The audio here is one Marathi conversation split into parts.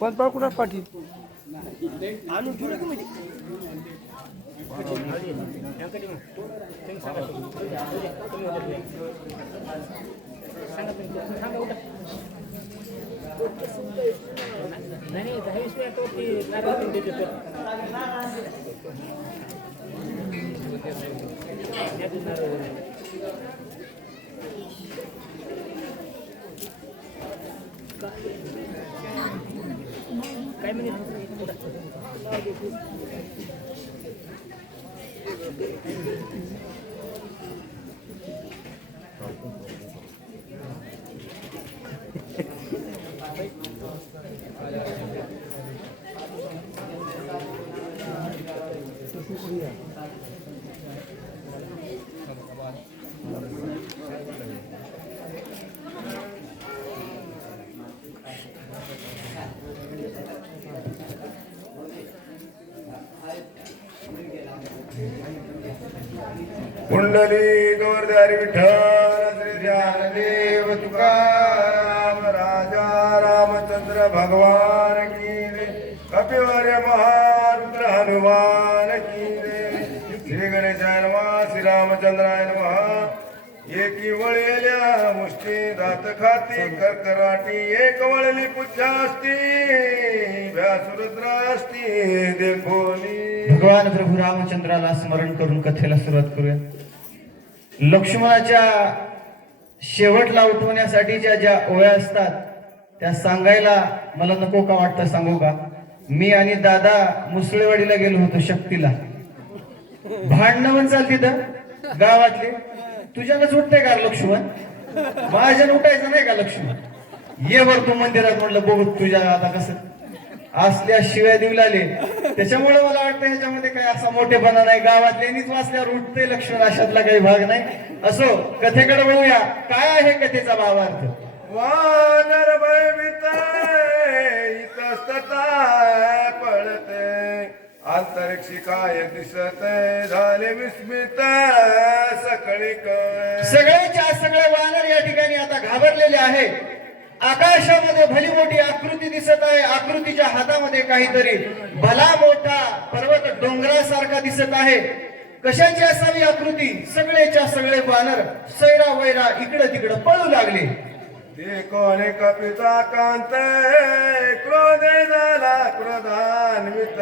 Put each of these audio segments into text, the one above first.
पण कुठं पाठी काय म्हणे कुंडली गौरधारी विठ्ठल श्री ज्ञानदेव तुकाराम राजा रामचंद्र भगवान की जय। कपिवर्य महारुद्र हनुमान की जय। श्री गणेशाय नमः श्री रामचंद्राय नमः। एकी वळलेल्या मुष्टी दात खाती कर्कराटी एक वळली पुच्छास्ती व्यासरुद्रास्ती देखोनी। भगवान प्रभू रामचंद्राला स्मरण करून कथेला सुरुवात करूया। लक्ष्मणाच्या शेवटला उठवण्यासाठीच्या ज्या ओव्या असतात त्या सांगायला मला नको का वाटतं, सांगू का? मी आणि दादा मुसळेवाडीला गेलो होतो शक्तीला। भांडणं पण चालती तर गावातले, तुझ्यानंच उठते का लक्ष्मण? माझ्यानं उठायचं नाही का लक्ष्मण? ये बर तू मंदिरात, म्हटलं बघू तुझ्या आता कसं असल्या शिव्या देऊ लागले। त्याच्यामुळे मला वाटतं ह्याच्यामध्ये काही असा मोठेपणा नाही, गावातल्यांनीच वाचल्यावर उठते लक्ष्मण, अशातला काही भाग नाही। असो, कथेकडे वळूया। काय आहे कथेचा भावार्थ? वानर भयभीत इतस्तता पळते अंतरिक्षी काय दिसते झाले विस्मित सकळी काय। सगळेच्या सगळे वानर या ठिकाणी आता घाबरलेले आहे। आकाशामध्ये भली मोठी आकृती दिसत आहे। आकृतीच्या हातामध्ये काहीतरी भला मोठा पर्वत डोंगरासारखा दिसत आहे। कशाची असावी आकृती? सगळेच्या सगळे वानर सैरा वैरा इकडे तिकडे पळू लागले। ते कोणे कपिता कांत क्रोधे झाला क्रोधान्वित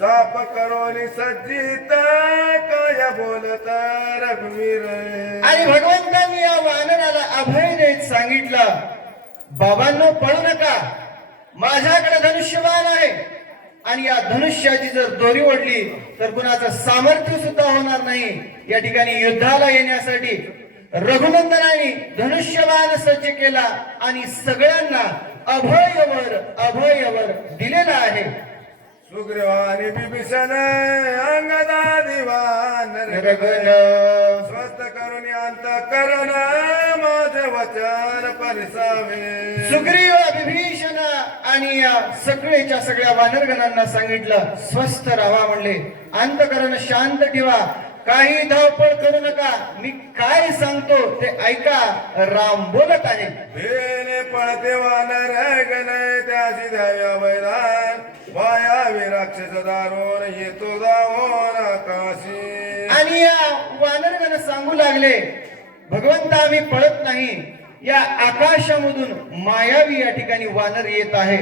चाप करोनी सज्जित काय बोलत रघुवीर। आणि भगवंतांनी या वानराला अभय देत सांगितलं, बाबांनो पळू नका, माझ्याकडे धनुष्यबाण आहे आणि या धनुष्याची जर दोरी ओढली तर कुणाचं सामर्थ्य सुद्धा होणार नाही। या ठिकाणी युद्धाला येण्यासाठी रघुनंदनाने धनुष्यबाण सज्ज केला आणि सगळ्यांना अभयवर अभयवर दिलेला आहे। सुग्रीवानी बिभीषण अंगदा दिवान रगन स्वस्त करून अंत करण माझे वचन परिसावे। सुग्रीव विभीषण आणि या सगळेच्या सगळ्या वानरगणांना सांगितलं स्वस्थ राहा, म्हणले अंतकरण शांत ठेवा, काही धावपळ करू नका, मी काय सांगतो ते ऐका, राम बोलत आहे। भेने पळते वानर गणे त्याची द्याव्या वैरान वायावी राक्षस दारोन येतो जाऊन आकाशी। आणि या वानरगण सांगू लागले, भगवंता आम्ही पळत नाही, या आकाशामधून मायावी या ठिकाणी वानर येत आहे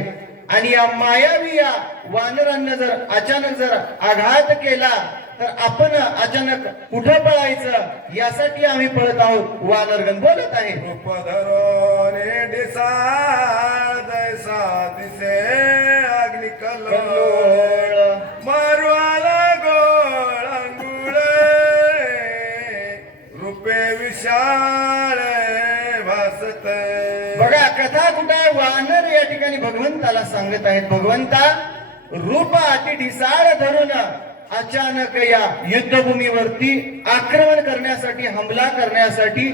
आणि या मायावी या वानरांना जर अचानक जर आघात केला तर आपण अचानक कुठं पळायचं यासाठी आम्ही पळत आहोत। वानरगण बोलत आहे, रूप धरोने दिसाळ दैसा दिसे अग्नि कल्लोळ मारू आला गोळ अंगुळ रूपे विशाळ भासत। बघा कथा कुठे वानर या ठिकाणी भगवंताला सांगत आहेत, भगवंता रूप अति ढिसाळ धरून अचानक या युद्धभूमीवरती आक्रमण करण्यासाठी हमला करण्यासाठी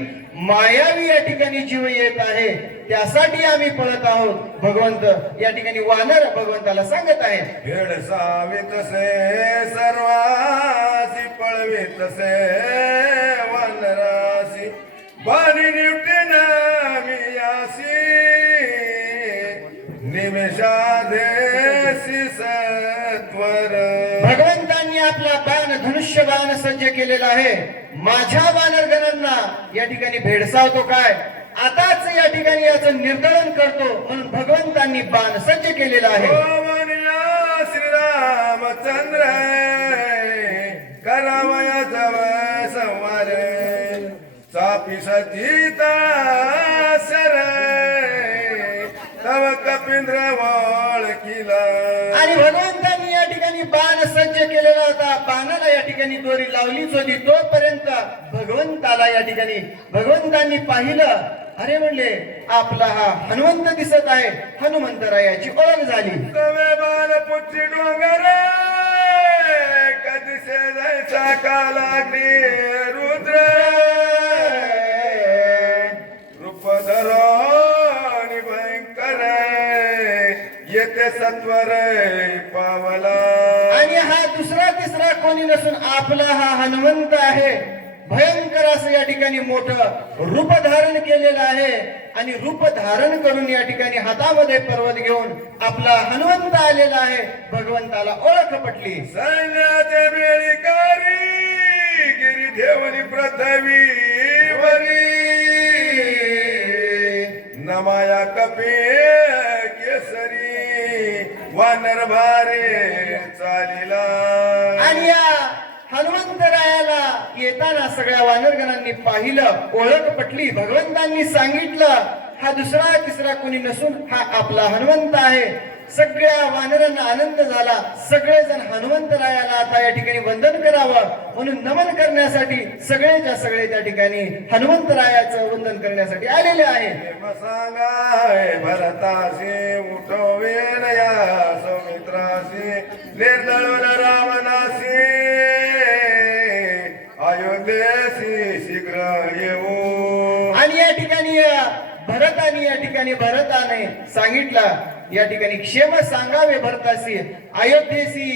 मायावी या ठिकाणी जीव येत आहे, त्यासाठी आम्ही पळत आहोत। भगवंत या ठिकाणी वानर भगवंताला सांगत आहेत, भेडसावे तसे सर्वासी पळवे तसे वानरासी बाणी निवटेन आपला बाण धनुष्य बाण सज्ज केलेला आहे. माझ्या वानरगणांना या ठिकाणी भेडसावतो काय, आताच या ठिकाणी याचं निर्दळन करतो म्हणून भगवंतांनी बाण सज्ज केलेला आहे. श्रीरामचंद्र करावया जव संवार चापी सजिता सर तव कपिंद्र ओळखीला. आणि भगवंतांनी या ठिकाणी बाण सज्ज केलेला होता. बाणाला या ठिकाणी दोरी लावलीच होती. तोपर्यंत भगवंताला या ठिकाणी भगवंतांनी पाहिलं. अरे म्हणले आपला हा हनुमंत दिसत आहे. हनुमंतरायाची ओळख झाली. तवे बाण पुच्ची डोंगर कधी से जैसा कालाग्नी रुद्र रूप धरोनी भयंकर येते सत्वर पावला. आणि हा दुसरा तिसरा कोणी नसून आपला हा हनुमंत आहे. भयंकर असं या ठिकाणी मोठं रूप धारण केलेलं आहे. आणि रूप धारण करून या ठिकाणी हातामध्ये पर्वत घेऊन आपला हनुमंत आलेला आहे. भगवंताला ओळख पटली. सैन्याचे बेळीकारी गिरी देवनी पृथ्वी वरी नमाया कपी केसरी वानर भारे चालिला. आणि या हनुमंतरायाला येताना सगळ्या वानरगणांनी पाहिलं. ओळख पटली. भगवंतांनी सांगितलं हा दुसरा तिसरा कोणी नसून हा आपला हनुमंत आहे. सगळ्या वानरांना आनंद झाला. सगळेजण हनुमंतरायाला आता या ठिकाणी वंदन करावं म्हणून नमन करण्यासाठी सगळेच्या सगळे त्या ठिकाणी हनुमंतरायाचं वंदन करण्यासाठी आलेले आहे. सांगाय भरतासी उठवेन या सौमित्रासी निर्दळवन रावणासी अयोध्येसी शीघ्र येऊ. आणि या ठिकाणी भरताने या ठिकाणी भरताने सांगितलं या ठिकाणी क्षेम सांगावे भरतासी अयोध्येसी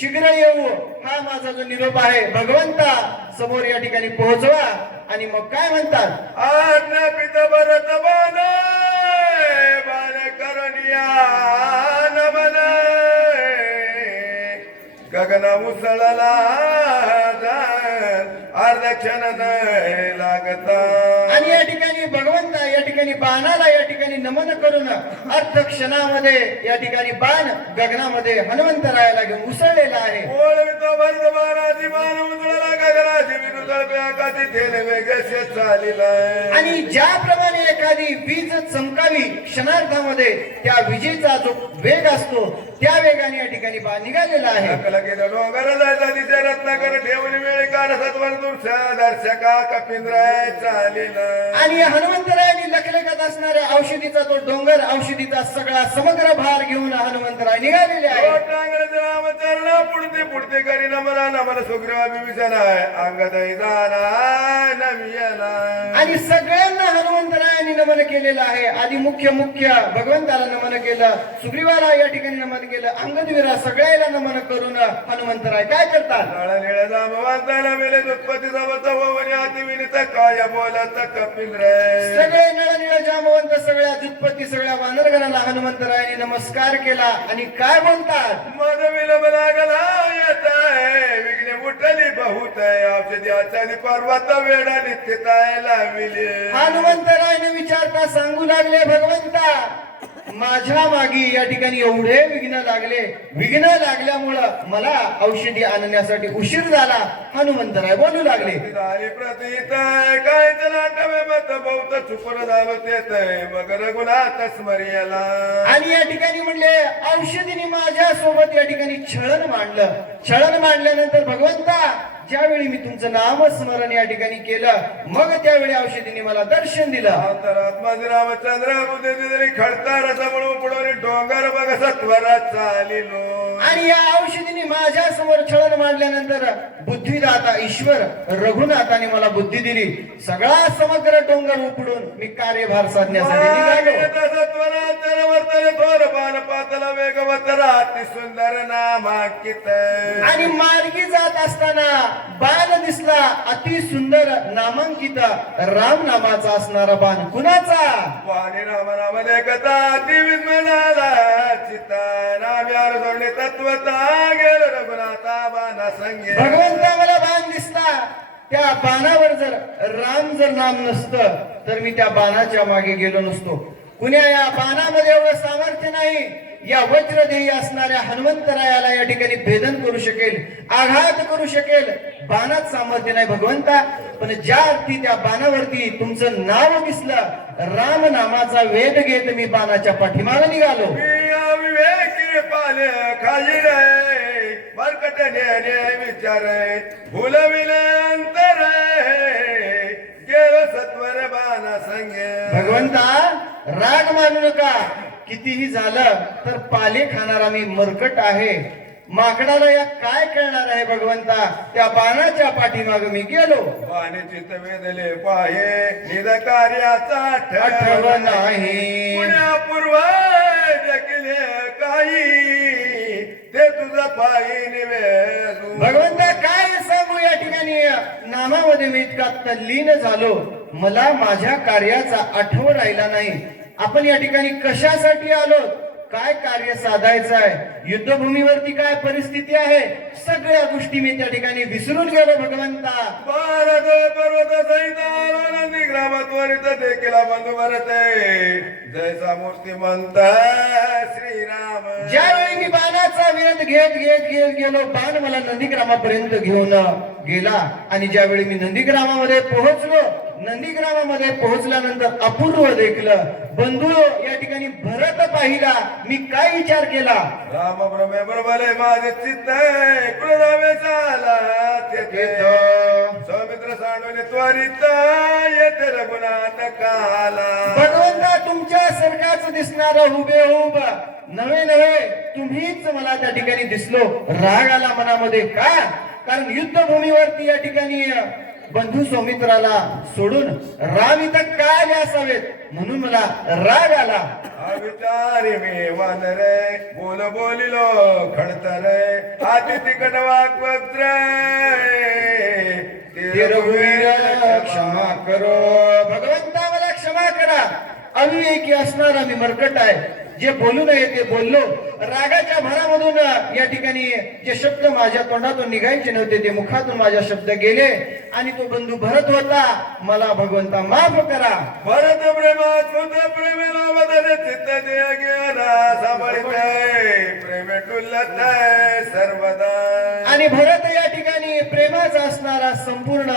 शीघ्र येऊ. हा माझा जो निरोप आहे भगवंता समोर या ठिकाणी पोहोचवा. आणि मग काय म्हणतात, आज्ञा पित भरत बाण बाण करनिया नमन गगन उसळला अर्ध क्षण लागता. आणि या ठिकाणी भगवंता या ठिकाणी बाणाला या ठिकाणी नमन करून अर्ध क्षणामध्ये या ठिकाणी बाण गगनामध्ये हनुमंतरायाला घेऊन उसळलेला आहे. ओळवितो भरत बाणाची बाण उजळला गगनाची विरुद्ध आकाशी थेले वेगळे चालिला. आणि ज्याप्रमाणे एखादी वीज चमकावी क्षणार्धामध्ये त्या विजेचा जो वेग असतो त्या वेगाने या ठिकाणी बाण निघालेला आहे. गेलं डोंगर जायचा दिसे रत्नाकर ठेवली वेळी कार सत्वर दूरच्या दर्शका कपिंद्र चालिला. आणि हनुमंतरायांनी लखलखत असणाऱ्या औषधीचा तो डोंगर औषधीचा सगळा समग्र भार घेऊन हनुमंतराय निघालेले आहे. रामचरण पुढते पुढते करी नमला नमन सुग्रीवा विभीषण अंगदय जाना नवियला. आणि सगळ्यांना हनुमंतरायांनी नमन केलेलं आहे. आधी मुख्य भगवंताला नमन केलं, सुग्रीवाला या ठिकाणी नमन केलं, अंगदवीरा सगळ्याला नमन करून हनुमंतराय काय करतात, निळ्या जांबवंताला मिळे उत्पत्ती जवळ वनी अति विनित काय बोलत कपिंद्र. सगळे नळनिळ जांबवंत सगळ्या दुत्पत्ती सगळ्या वानरगणाला हनुमंतरायांनी नमस्कार केला. आणि काय बोलतात, मद विलंब लागला येत विघ्ने उठली बहुत औषधी आचारी पर्वत वेडा नित्यताय लाविले. हनुमंतरायने विचारता सांगू लागले, भगवंता माझ्या मागे या ठिकाणी एवढे विघ्न लागले. विघ्न लागल्यामुळं मला औषधी आणण्यासाठी उशीर झाला. हनुमंतराय बोलू लागले, प्रतीत काय नाटवे मत बहुत चुपर धावत येत मग रघुनाथ स्मर्याला. आणि या ठिकाणी म्हणले औषधीने माझ्या सोबत या ठिकाणी छळण मांडलं. छळण मांडल्यानंतर भगवंता ज्यावेळी मी तुमचं नामस्मरण या ठिकाणी केलं मग त्यावेळी औषधीने मला दर्शन दिलं. अंतरात्मा रामचंद्र बुद्धी खडता रसमुळ पुढे डोंगर बघ सत्वरात चालिलो. आणि या औषधीने माझ्या समोर छळण मांडल्यानंतर बुद्धिदाता ईश्वर रघुनाथाने मला बुद्धी दिली. सगळा समग्र डोंगर उपडून मी कार्यभार साधण्यासाठी निघालो. वेगवत राती सुंदर नामांकित. आणि मार्गी जात असताना बाण दिसला अति सुंदर नामांकित राम नामाचा असणारा बाण कुणाचा? वाणी राम नाम लेखता दिवित म्हणाला चित्ता नाम यार सोडले तत्वता गेलो रघुनाथा बाणा संगे. भगवंता मला बाण दिसला, त्या बाणावर जर राम जर नाम नसतं तर मी त्या बाणाच्या मागे गेलो नसतो. कुण्या या बाणामध्ये एवढं सामर्थ्य नाही, या वज्रदेही असणाऱ्या हनुमंतरायाला या ठिकाणी भेदन करू शकेल, आघात करू शकेल. बाणात सामर्थ्य नाही भगवंता, पण ज्या अर्थी त्या बाणावरती तुमचं नाव दिसलं, राम नामाचा वेध घेत मी बाणाच्या पाठीमागे निघालो. विवेकी पाले खाली रे बरकट विचार भूलविले अंतर गेलो सत्वर बाणा संगे. भगवंता राग मानू नका, कितीही झालं तर पाले खाणारा मी मरकट आहे. माकडाला या काय कळणार आहे भगवंता, त्या बाणाच्या पाठीमागे मी गेलो. बाणे चित्त वेदले पाहे निध कार्याचा आठव नाही. पुण्यापूर्व देखील काही ते तुझं पायी निवेदू. भगवंता काय सांगू, या ठिकाणी नामामध्ये मी इतका तल्लीन झालो, मला माझ्या कार्याचा आठवण राहिला नाही. आपण या ठिकाणी कशासाठी आलो, काय कार्य साधायचं आहे, युद्धभूमीवरती काय परिस्थिती आहे, सगळ्या गोष्टी मी त्या ठिकाणी विसरून गेलो भगवंता. भारत पर्वत सहित आनंदी ग्रामत्वरित देखील बंधू भरत जैसा मूर्ती म्हणता श्रीराम. ज्यावेळी मी बाणाचा वेध घेत घेत घेत गेलो, बाण मला नंदीग्रामापर्यंत घेऊन गेला. आणि ज्यावेळी मी नंदीग्रामामध्ये पोहोचलो, नंदीग्रामामध्ये पोहोचल्यानंतर अपूर्व देखलं बंधू या ठिकाणी भरत पाहिला. मी काय विचार केला, राम ब्रह्मे बरोबर माझे चित्त कुळरामे झाला तेथे सौमित्र सांडवले त्वरित येते रघुनाथ काला. भगवंता तुमच्या सारखाच दिसणार हुबेहूब नवे नवे तुम्हीच मला त्या ठिकाणी दिसलो. राग आला मनामध्ये का, कारण युद्धभूमीवरती या ठिकाणी बंधू सौमित्राला सोडून राम इथं काय आले असावेत, म्हणून मला राग आला. विचारी मी वानरे बोल बोलिलो खडतरे आती तिकट वाक्वक्त्र रघुवीर क्षमा करो. भगवंता मला क्षमा करा, अविवेकी असणारा मी मरकट आहे. जे बोलू नये ते बोललो, रागाच्या भरामधून या ठिकाणी जे शब्द माझ्या तोंडातून निघायचे नव्हते ते मुखातून माझ्या शब्द गेले. आणि तो बंधू भरत होता, मला भगवंता माफ करा. भरत प्रेमात प्रेमेला बदले चित्त दे गेला सांभाळित प्रेमे टुल्लत सर्वदा. आणि भरत या ठिकाणी प्रेमाचा असणारा संपूर्ण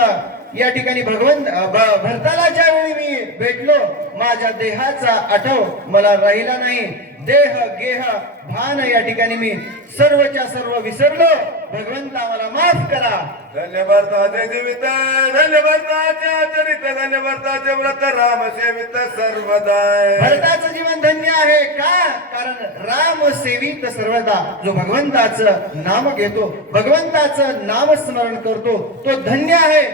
या ठिकाणी भरताला ज्यावेळी मी भेटलो, माझ्या देहाचा आठव मला राहिला नाही. देह गेह भान या ठिकाणी मी सर्वच्या सर्व विसरलो. भगवंता मला माफ करा. धन्य भरताचे जीवित धन्य भरताचे आचरित धन्य भरताचे व्रत राम सेवित सर्वदा. भरताचं जीवन धन्य आहे का, कारण राम सेवित सर्वदा. जो भगवंताचं नाम घेतो, भगवंताचं नाम स्मरण करतो, तो धन्य आहे.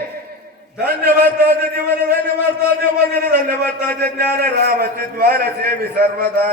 धन्य भरताचे जीवन धन्य भरताचे वगैरे धन्य भरताचे ज्ञान रामचे द्वार सेवी सर्वदा.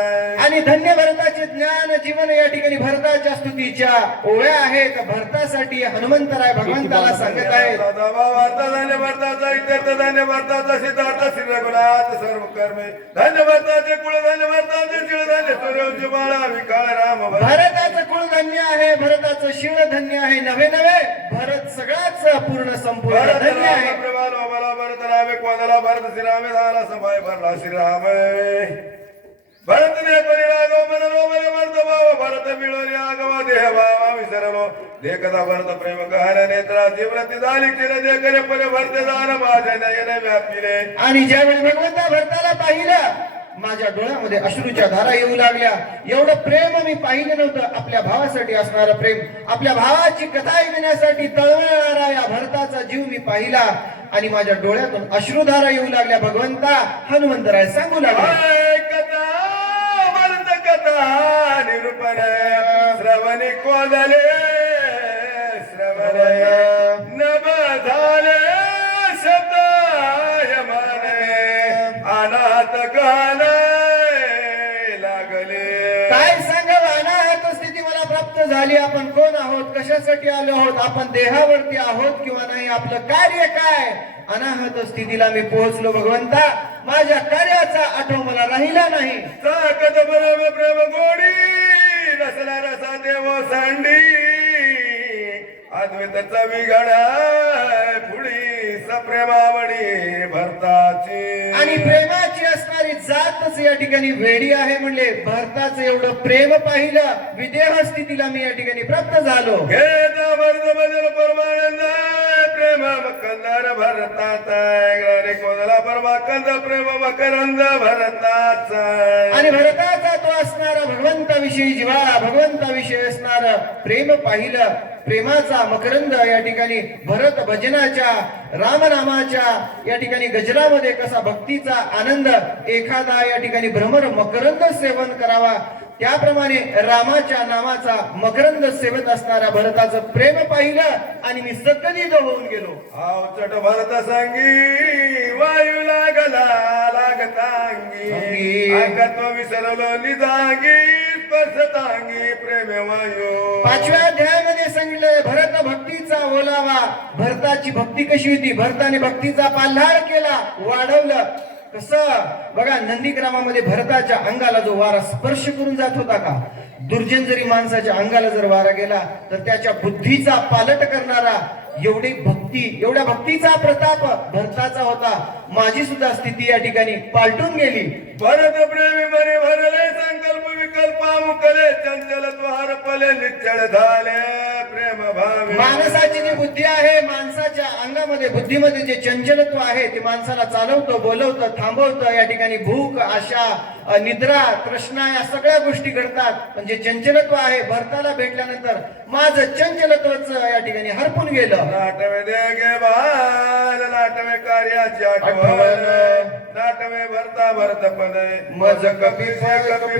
आणि धन्य भरताचे ज्ञान जीवन या ठिकाणी भरताच्या स्तुतीच्या ओव्या आहेत. भरतासाठी हनुमंतराय भगवंताला सांगत आहेत. धन्य भरताचा इत्यर्थ धन्य भरताचा सिद्धार्थ श्री रघुनाथ सर्व कर्मे धन्य भरताचे कुळ धन्य भरताचे शिळ धन्य सूर्यवंशी बाळा विकाळ राम. भरताचं कुळ धन्य आहे, भरताचं शिळ धन्य आहे. नवे नवे भरत सगळाच पूर्ण संपूर्ण धन्य आहे. मला भरत रामे कोणाला भरत श्रीरामे झाला समाय भरला श्रीराम. भरतने परिणागो मनलो मने भरत भाव भरत मिळवली आगवा देह भावा विसरलो देखता भरत प्रेम गहन नेत्रा जीवनती झाली चिर दे करे पले भरते जाण माझ्या नयन व्यापिले. आणि ज्यावेळी भगवंता भरताला पाहिलं, माझ्या डोळ्यामध्ये अश्रूच्या धारा येऊ लागल्या. एवढं प्रेम मी पाहिलं नव्हतं. आपल्या भावासाठी असणारं प्रेम, आपल्या भावाची कथा ऐकण्यासाठी तळमळणारा या भरताचा जीव मी पाहिला आणि माझ्या डोळ्यातून अश्रुधारा येऊ लागल्या. भगवंता हनुमंतराय सांगू लागले, कथा भरत कथा निरूपण श्रवणी कोदले श्रवण नभ झाले शताय माने अनाथ गाणे लागले. काय सांगावं, अनाहत स्थिती मला प्राप्त झाली. झाली आपण कोण आहोत, कशासाठी आलो आहोत, आपण देहावरती आहोत किंवा नाही, आपलं कार्य काय, अनाहत स्थितीला मी पोहोचलो भगवंता, माझ्या कार्याचा आठव मला राहिला नाही. साकत परम प्रेम गोडी रसला रसा देव सांडी अद्वैत चवी गणा पुढी सप्रेमावडी भरताची. आणि प्रेमाची असणारी जातच या ठिकाणी वेडी आहे म्हणले. भरताचं एवढं प्रेम पाहिलं, विदेह स्थितीला मी या ठिकाणी प्राप्त झालो. घेत भरत बदल परमानंद प्रेम मकंदर भरतात कोदला परमाकंद प्रेम मकरंद भरतात. आणि भरताचा तो असणारा भगवंताविषयी जिव्हाळा, भगवंताविषयी असणार प्रेम पाहिलं. प्रेमाचा मकरंद या ठिकाणी भरत भजनाच्या रामनामाच्या या ठिकाणी गजरामध्ये कसा भक्तीचा आनंद एखादा या ठिकाणी भ्रमर मकरंद सेवन करावा, त्याप्रमाणे रामाच्या नामाचा मकरंद सेवत असणाऱ्या भरताचं प्रेम पाहिलं आणि मी सद्गदित होऊन गेलो. आवचट भरत संगी वायू लागला लागतांगी अंगत्व विसरलो निजांगी स्पर्शतांगी प्रेम वायू. पाचव्या अध्यायामध्ये सांगितलंय भरत भक्तीचा ओलावा. भरताची भक्ती कशी होती, भरताने भक्तीचा पाल्हाळ केला, वाढवलं. कसं बघा, नंदीग्रामामध्ये भरताच्या अंगाला जो वारा स्पर्श करून जात होता का, दुर्जन जरी माणसाच्या अंगाला जर वारा गेला तर त्याच्या बुद्धीचा पालट करणारा एवढी भक्ती, एवढ्या भक्तीचा प्रताप भरताचा होता. माझी सुद्धा स्थिती या ठिकाणी पालटून गेली. भरत प्रेमी मने भरले संकल्प विकल्पा मुकले चंचल द्वार पले निश्चळ झाले प्रेम भावे. माणसाची जी बुद्धी आहे, माणसाच्या अंगामध्ये बुद्धीमध्ये जे चंचलत्व आहे ते माणसाला चालवतं, बोलवतं, थांबवतं. या ठिकाणी भूक, आशा, निद्रा, तृष्णा या सगळ्या गोष्टी घडतात. पण जे चंचलत्व आहे भरताला भेटल्यानंतर माझं चंचलत्वच या ठिकाणी हरपून गेलं. नाटवे देगे बाल नाटवे कार्याची आठवण नाटवे भरता भरत पदे मज कपी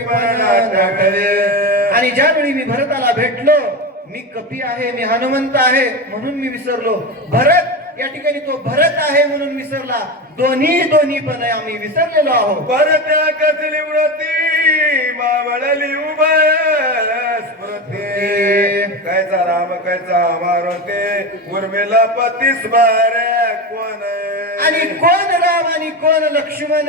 पण नाटवे. आणि ज्यावेळी मी भरताला भेटलो, मी कपी आहे, मी हनुमंत आहे म्हणून मी विसरलो. भरत या ठिकाणी तो भरत आहे म्हणून विसरला. दोन्ही पण आम्ही विसरलेलो आहोत. भरत्या कसली व्रती मावळली उभय स्मृती कैचा राम कैचा मारुती उर्मिला पती स्मरे कोण. आणि कोण राम आणि कोण लक्ष्मण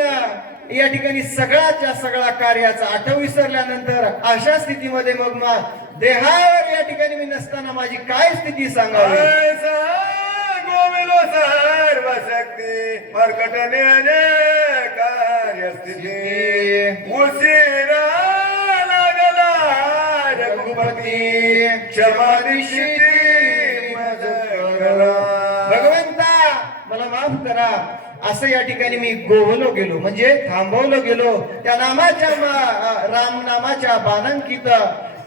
या ठिकाणी सगळ्याच्या सगळा कार्याचा आठव विसरल्यानंतर अशा स्थितीमध्ये मग देहावर या ठिकाणी मी नसताना माझी काय स्थिती सांगावी. गोविलो सर्व शक्ती मरकटने कार्यस्थिती उशिरा लागला रघुपती क्षमा दिशी भगवंता मला माफ करा. असं या ठिकाणी मी गोवलो गेलो, म्हणजे थांबवलो गेलो. त्या नामाच्या राम नामाच्या बाणांकित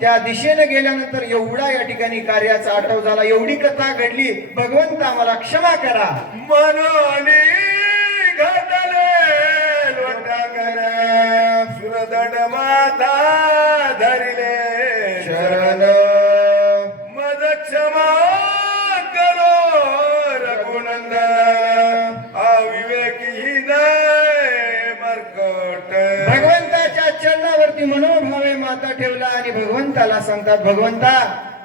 त्या दिशेने गेल्यानंतर एवढा या ठिकाणी कार्याचा आठव झाला, एवढी कथा घडली. भगवंता मला क्षमा करा. मनोनी घटले लोटांगण सुरदंड माता धरिले शरण मज क्षमा करो रघुनंदन अविवेकी नाही मरकट. भगवंताच्या चरणावरती मनोभावे माता ठेवला आणि भगवंताला सांगतात, भगवंता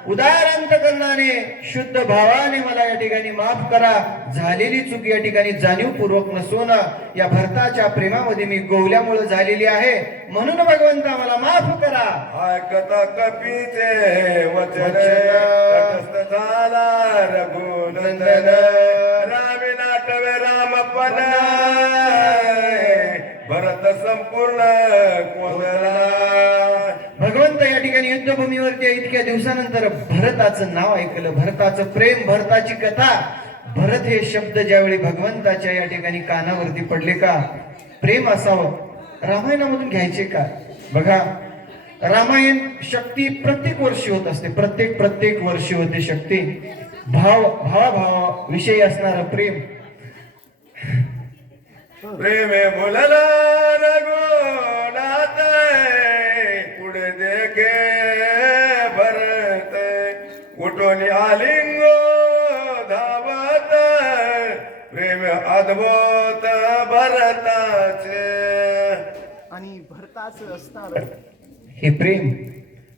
उदार अंतकरणाने शुद्ध भावाने मला या ठिकाणी माफ करा. झालेली चूक या ठिकाणी जाणीवपूर्वक नसून या भरताच्या प्रेमामध्ये मी गोवल्यामुळे झालेली आहे, म्हणून भगवंता मला माफ करा. ऐकता कपीचे वचन तटस्थ झाला रघुनंदन रामी नाटवे रामपण भरत संपूर्ण कोदला. भगवंत या ठिकाणी युद्धभूमीवरती इतक्या दिवसानंतर भरताचं नाव ऐकलं, भरताचं प्रेम, भरताची कथा. भरत हे शब्द ज्यावेळी भगवंताच्या या ठिकाणी कानावरती पडले का, प्रेम असावं रामायणामधून घ्यायचे का. बघा, रामायण शक्ती प्रत्येक वर्षी होत असते, प्रत्येक वर्षी होते शक्ती. भावा विषयी असणारं प्रेम. प्रेमे बोलला रघुनाथ पुढे देखे भरत उठून आलिंगो धावत प्रेम अद्भुत भरताचे. आणि भरताच असणार हे प्रेम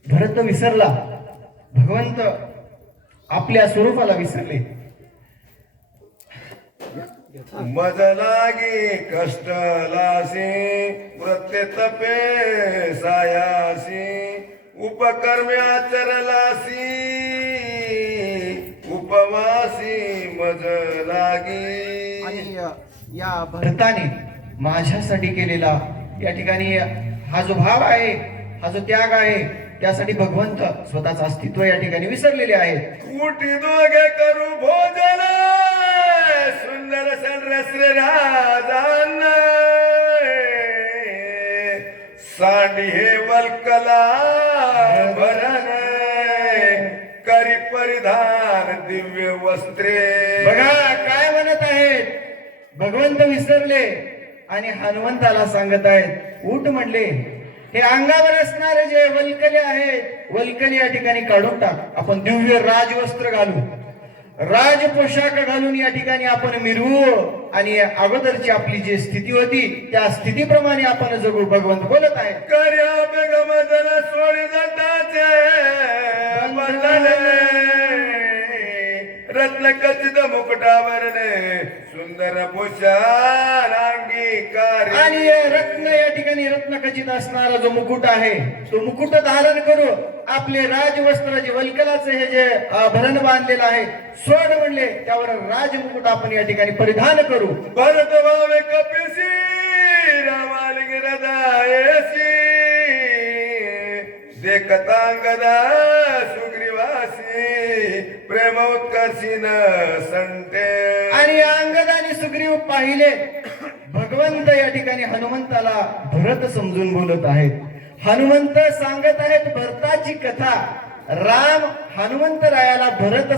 भरत विसरला. भगवंत आपल्या स्वरूपाला विसरले. मज लागी कष्ट लासी व्रते तपे सायासी उपकर्मे आचरलासी उपवासी मज लागी. आणि या भरताने माझ्यासाठी केलेला या ठिकाणी हा जो भाव आहे, हा जो त्याग आहे, त्यासाठी भगवंत स्वतःचं अस्तित्व या ठिकाणी विसरलेले आहेत. कुटी दोघे करू भोजन सुंदर सरस्र राजान सांडी हे वल्कला भरण करी परिधान दिव्य वस्त्रे. बघा काय म्हणत आहेत, भगवंत विसरले आणि हनुमंताला सांगत आहेत उठ म्हणले. हे अंगावर असणारे जे वल्कले आहेत, वल्कले या ठिकाणी काढून टाक. आपण दिव्य राजवस्त्र घालू, राज पोशाख घालून या ठिकाणी आपण मिरवू आणि अगोदरची आपली जी स्थिती होती त्या स्थितीप्रमाणे आपण जगू. भगवंत बोलत आहेत. कर्या बेगमजन सोडी जटाचे बंधने रत्न कचित मुकुटावरने सुंदर भूषण अंगीकार. आणि रत्न या ठिकाणी रत्न खचित असणारा जो मुकुट आहे तो मुकुट धारण करू. आपले राजवस्त्र जे वल्कलाचे हे जे भरण बांधलेलं आहे सोड म्हणले, त्यावर राजमुकुट आपण या ठिकाणी परिधान करू. भरत भावे कपिसी रामालिंग हृदयसी देखतांगदा सुग्रीवासी प्रेम उत्कर्षीन संते. आणि अंगद आणि सुग्रीव पाहिले. भगवंत या ठिकाणी हनुमंताला भरत समजून बोलत आहेत. हनुमंत सांगत आहेत भरताची कथा. राम हनुमंतरायाला भरत